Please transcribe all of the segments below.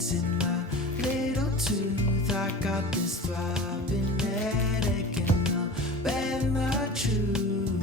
it's in my little tooth. I got this throbbing headache and I'll bear my truth.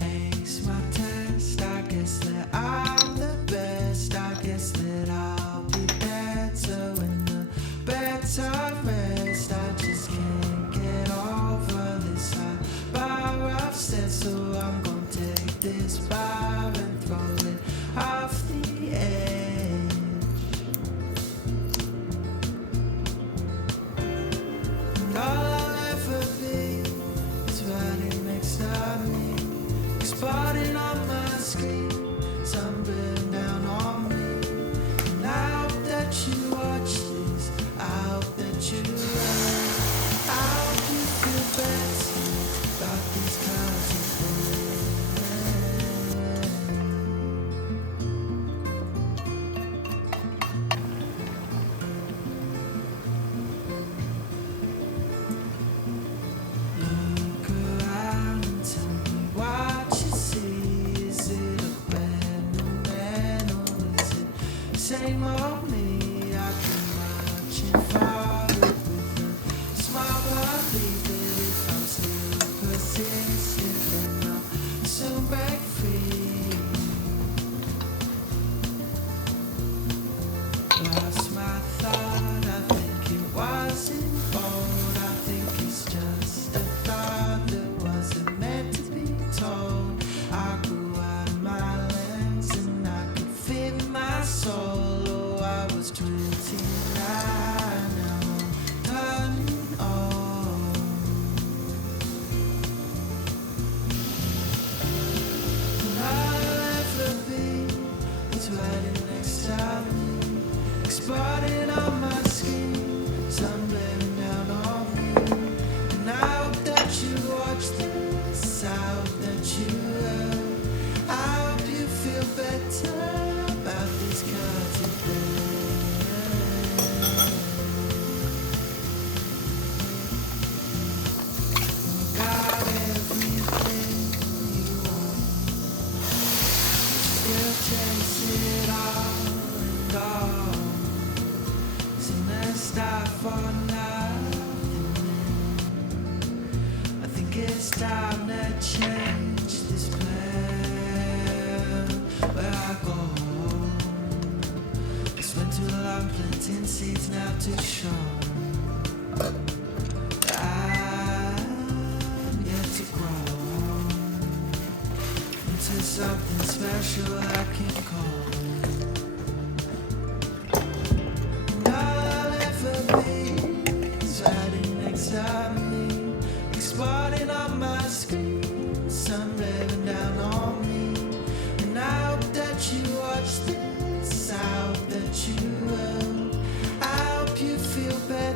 Ace my test, I guess that I'm the best. I guess that I'll be better when the beds are rest. I just can't get over this high bar I've set, so I'm gonna take this bar and throw it off the edge. And all I'll ever be is riding next to me, exploding on my screen, sunburn down on me. And I hope that you watch this, I hope that you learn. I hope you feel better about these kinds of things. Look around and tell me what you see. Is it a brand new man or is it same old me? I've been marching forward with a small belief that if I'm still persistent, then I'll soon break free. Lost my thought, I think it wasn't bold. I think it's just a thought that wasn't meant to be told. I grew out of my lens and I could feel my soul. Oh, I was 29, now I'm turning old. And all I'll ever be is riding next to me, exploding on my skin, sun bearing down on me. And I hope that you watch this, I hope that you will. I hope you feel better about these kinds of things. Got everything you want, still chase it all and all. Seen that stop for nothing. I think it's time to change this plan. Where I go, it's been too long planting seeds now to show. I'm yet to grow into something special I can call. And all I'll ever be is riding next to me, exploding on my screen, sun bearing down on me. And I hope that you watch this, I hope that you will. I hope you feel better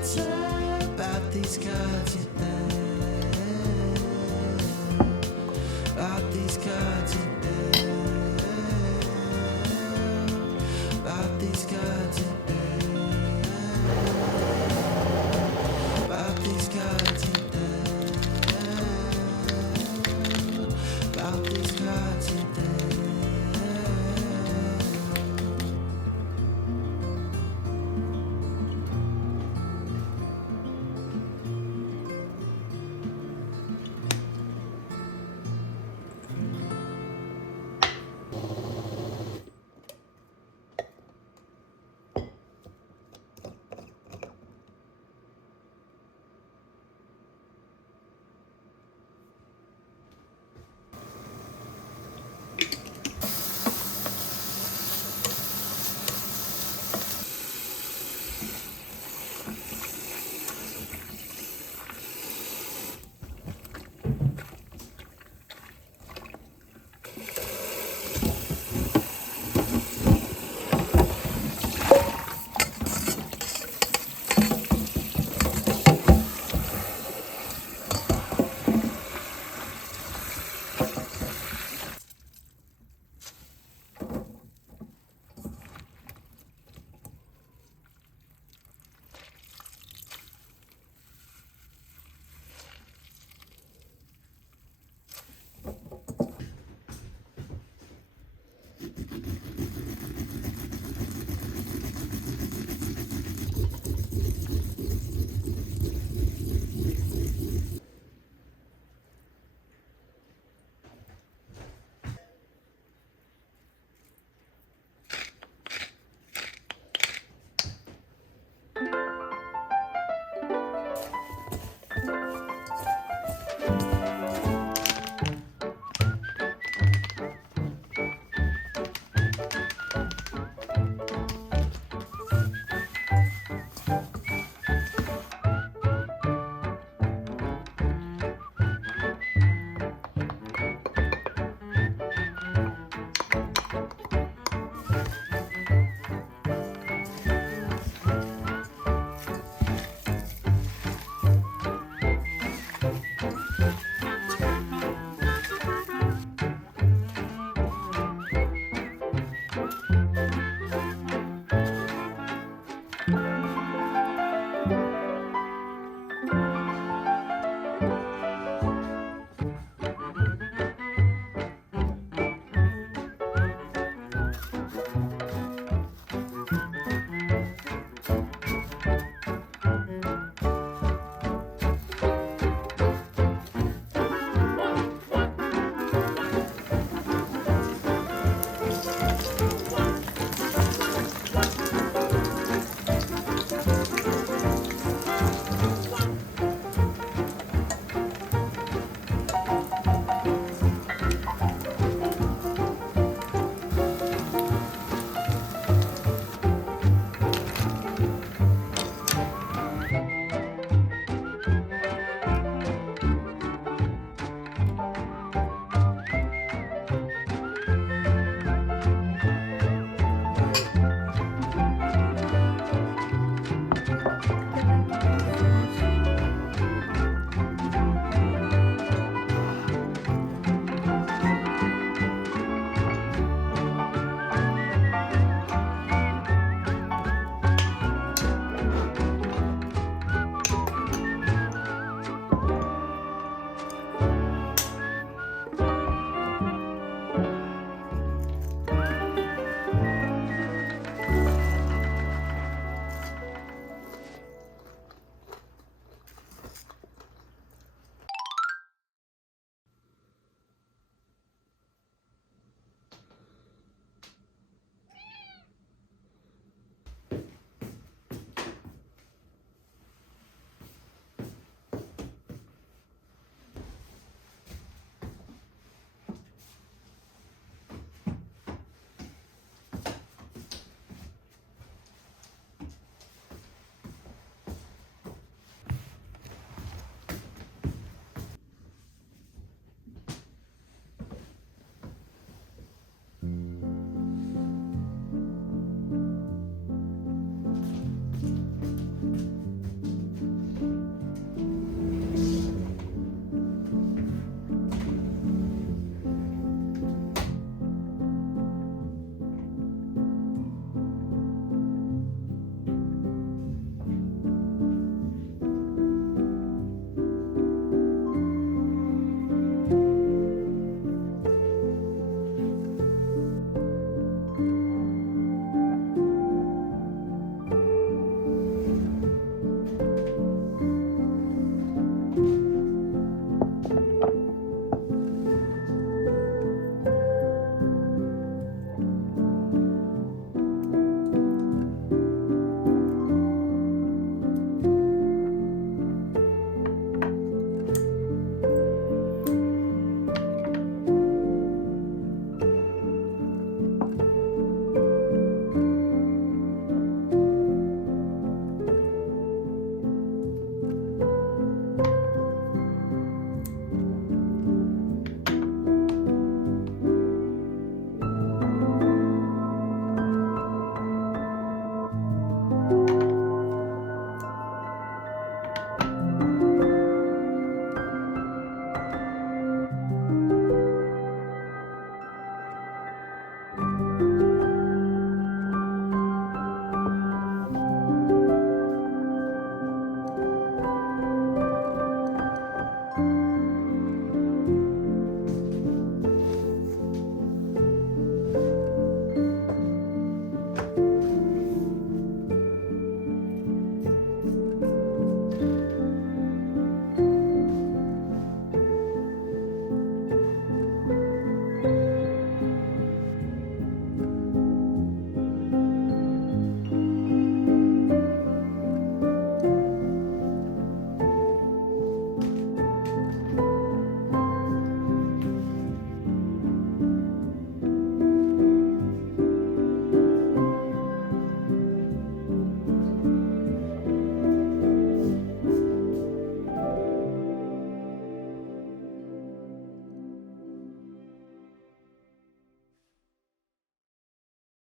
Bye.